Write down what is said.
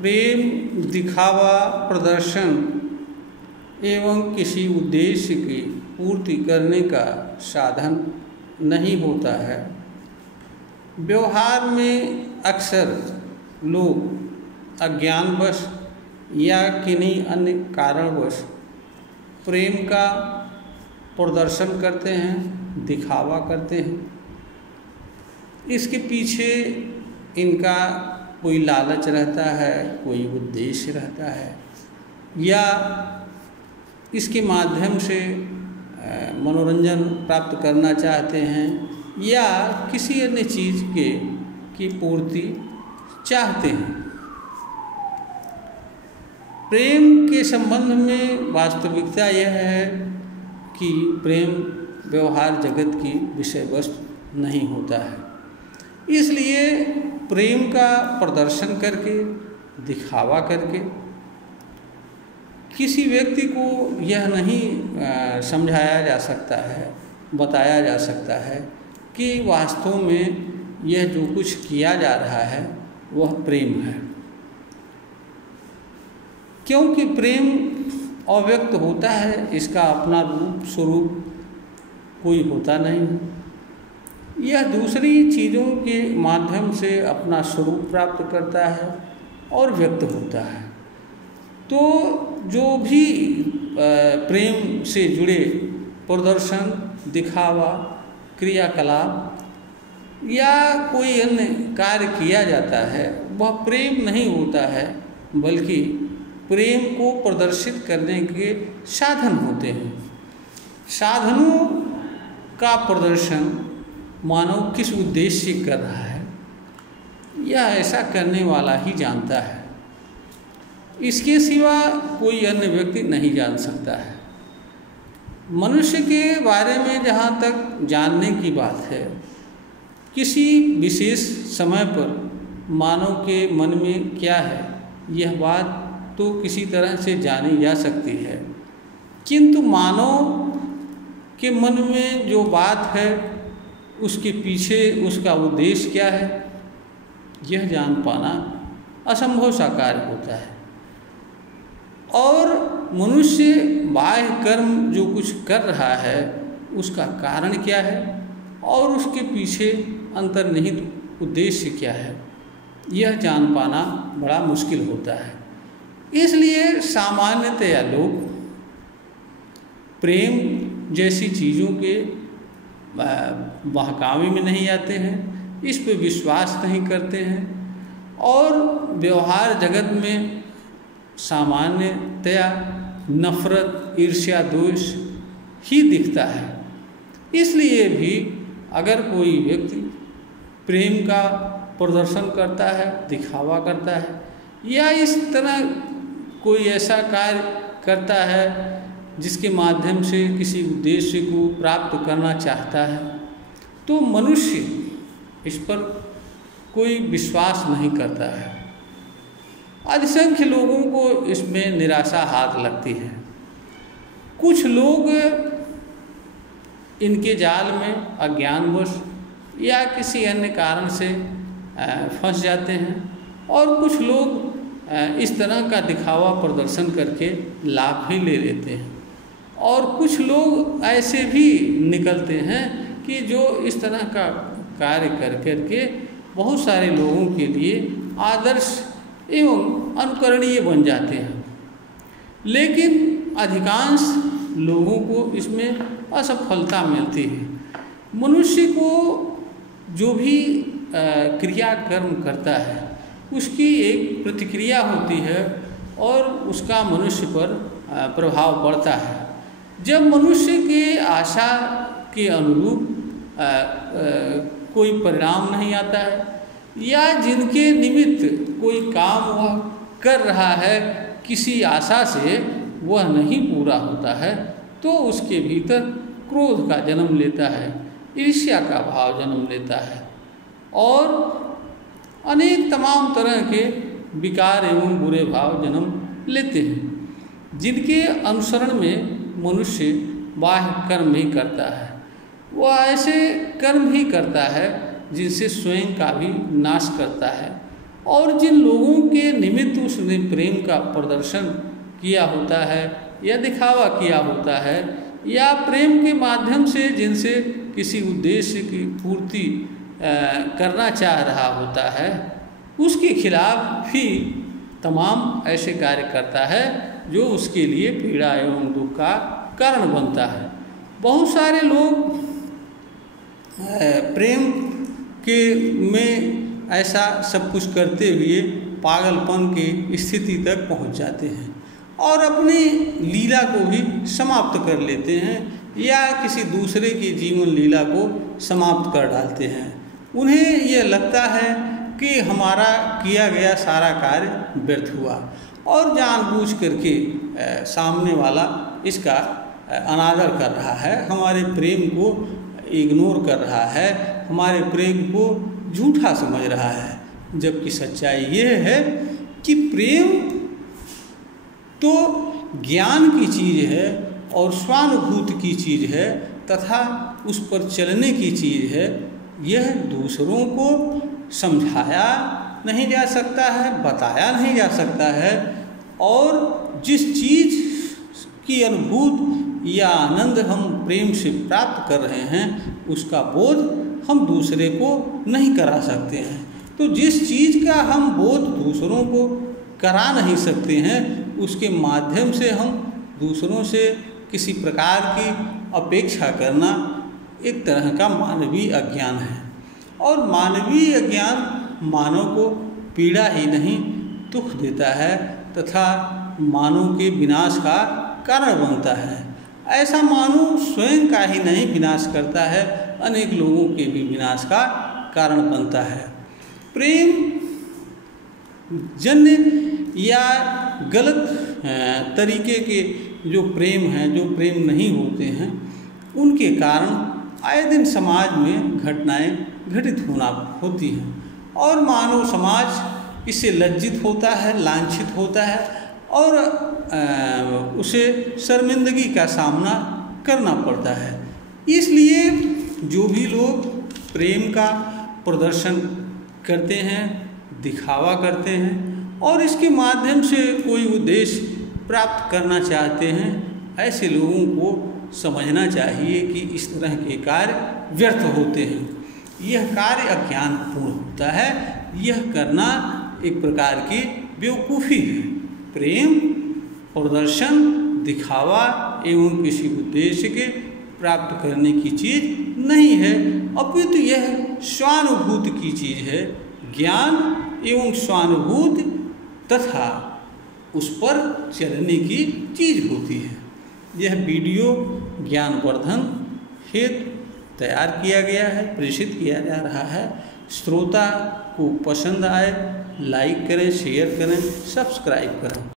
प्रेम दिखावा, प्रदर्शन एवं किसी उद्देश्य की पूर्ति करने का साधन नहीं होता है। व्यवहार में अक्सर लोग अज्ञानवश या किन्हीं अन्य कारणवश प्रेम का प्रदर्शन करते हैं, दिखावा करते हैं। इसके पीछे इनका कोई लालच रहता है, कोई उद्देश्य रहता है, या इसके माध्यम से मनोरंजन प्राप्त करना चाहते हैं, या किसी अन्य चीज़ की पूर्ति चाहते हैं। प्रेम के संबंध में वास्तविकता यह है कि प्रेम व्यवहार जगत की विषय वस्तु नहीं होता है। इसलिए प्रेम का प्रदर्शन करके, दिखावा करके किसी व्यक्ति को यह नहीं समझाया जा सकता है, बताया जा सकता है कि वास्तव में यह जो कुछ किया जा रहा है वह प्रेम है, क्योंकि प्रेम अव्यक्त होता है। इसका अपना रूप स्वरूप कोई होता नहीं। यह दूसरी चीज़ों के माध्यम से अपना स्वरूप प्राप्त करता है और व्यक्त होता है। तो जो भी प्रेम से जुड़े प्रदर्शन, दिखावा, क्रियाकलाप या कोई अन्य कार्य किया जाता है वह प्रेम नहीं होता है, बल्कि प्रेम को प्रदर्शित करने के साधन होते हैं। साधनों का प्रदर्शन मानव किस उद्देश्य से कर रहा है यह ऐसा करने वाला ही जानता है। इसके सिवा कोई अन्य व्यक्ति नहीं जान सकता है। मनुष्य के बारे में जहाँ तक जानने की बात है, किसी विशेष समय पर मानव के मन में क्या है यह बात तो किसी तरह से जानी जा सकती है, किंतु मानव के मन में जो बात है उसके पीछे उसका उद्देश्य क्या है यह जान पाना असंभव सा कार्य होता है। और मनुष्य बाह्य कर्म जो कुछ कर रहा है उसका कारण क्या है और उसके पीछे अंतर्निहित उद्देश्य क्या है यह जान पाना बड़ा मुश्किल होता है। इसलिए सामान्यतया लोग प्रेम जैसी चीज़ों के बहकावे में नहीं आते हैं, इस पे विश्वास नहीं करते हैं और व्यवहार जगत में सामान्यतया नफरत, ईर्ष्या, द्वेष ही दिखता है। इसलिए भी अगर कोई व्यक्ति प्रेम का प्रदर्शन करता है, दिखावा करता है या इस तरह कोई ऐसा कार्य करता है जिसके माध्यम से किसी उद्देश्य को प्राप्त करना चाहता है, तो मनुष्य इस पर कोई विश्वास नहीं करता है। अधिसंख्य लोगों को इसमें निराशा हाथ लगती है। कुछ लोग इनके जाल में अज्ञानवश या किसी अन्य कारण से फंस जाते हैं और कुछ लोग इस तरह का दिखावा प्रदर्शन करके लाभ भी ले लेते हैं। और कुछ लोग ऐसे भी निकलते हैं कि जो इस तरह का कार्य कर करके बहुत सारे लोगों के लिए आदर्श एवं अनुकरणीय बन जाते हैं। लेकिन अधिकांश लोगों को इसमें असफलता मिलती है। मनुष्य को जो भी क्रियाकर्म करता है उसकी एक प्रतिक्रिया होती है और उसका मनुष्य पर प्रभाव पड़ता है। जब मनुष्य के आशा के अनुरूप कोई परिणाम नहीं आता है या जिनके निमित्त कोई काम वह कर रहा है किसी आशा से वह नहीं पूरा होता है, तो उसके भीतर क्रोध का जन्म लेता है, ईर्ष्या का भाव जन्म लेता है और अनेक तमाम तरह के विकार एवं बुरे भाव जन्म लेते हैं, जिनके अनुसरण में मनुष्य बाह्य कर्म ही करता है। वह ऐसे कर्म ही करता है जिनसे स्वयं का भी नाश करता है और जिन लोगों के निमित्त उसने प्रेम का प्रदर्शन किया होता है या दिखावा किया होता है या प्रेम के माध्यम से जिनसे किसी उद्देश्य की पूर्ति करना चाह रहा होता है, उसके खिलाफ भी तमाम ऐसे कार्य करता है जो उसके लिए पीड़ा एवं दुख का कारण बनता है। बहुत सारे लोग प्रेम के में ऐसा सब कुछ करते हुए पागलपन की स्थिति तक पहुंच जाते हैं और अपनी लीला को भी समाप्त कर लेते हैं या किसी दूसरे की जीवन लीला को समाप्त कर डालते हैं। उन्हें यह लगता है कि हमारा किया गया सारा कार्य व्यर्थ हुआ और जानबूझ करके सामने वाला इसका अनादर कर रहा है, हमारे प्रेम को इग्नोर कर रहा है, हमारे प्रेम को झूठा समझ रहा है। जबकि सच्चाई यह है कि प्रेम तो ज्ञान की चीज़ है और स्वानुभूति की चीज़ है तथा उस पर चलने की चीज़ है। यह दूसरों को समझाया नहीं जा सकता है, बताया नहीं जा सकता है और जिस चीज़ की अनुभूति या आनंद हम प्रेम से प्राप्त कर रहे हैं उसका बोध हम दूसरे को नहीं करा सकते हैं। तो जिस चीज़ का हम बोध दूसरों को करा नहीं सकते हैं उसके माध्यम से हम दूसरों से किसी प्रकार की अपेक्षा करना एक तरह का मानवीय अज्ञान है और मानवीय अज्ञान मानव को पीड़ा ही नहीं दुख देता है तथा मानव के विनाश का कारण बनता है। ऐसा मानव स्वयं का ही नहीं विनाश करता है, अनेक लोगों के भी विनाश का कारण बनता है। प्रेम जन्य या गलत तरीके के जो प्रेम हैं, जो प्रेम नहीं होते हैं, उनके कारण आए दिन समाज में घटनाएं घटित होती हैं और मानव समाज इससे लज्जित होता है, लांछित होता है और उसे शर्मिंदगी का सामना करना पड़ता है। इसलिए जो भी लोग प्रेम का प्रदर्शन करते हैं, दिखावा करते हैं और इसके माध्यम से कोई उद्देश्य प्राप्त करना चाहते हैं, ऐसे लोगों को समझना चाहिए कि इस तरह के कार्य व्यर्थ होते हैं। यह कार्य अज्ञानपूर्ण होता है, यह करना एक प्रकार की बेवकूफ़ी है। प्रेम प्रदर्शन, दिखावा एवं किसी उद्देश्य के प्राप्त करने की चीज़ नहीं है, अपितु यह स्वानुभूति की चीज़ है। ज्ञान एवं स्वानुभूति तथा उस पर चलने की चीज़ होती है। यह वीडियो ज्ञानवर्धन हेतु तैयार किया गया है, प्रेषित किया जा रहा है। श्रोता को पसंद आए लाइक करें, शेयर करें, सब्सक्राइब करें।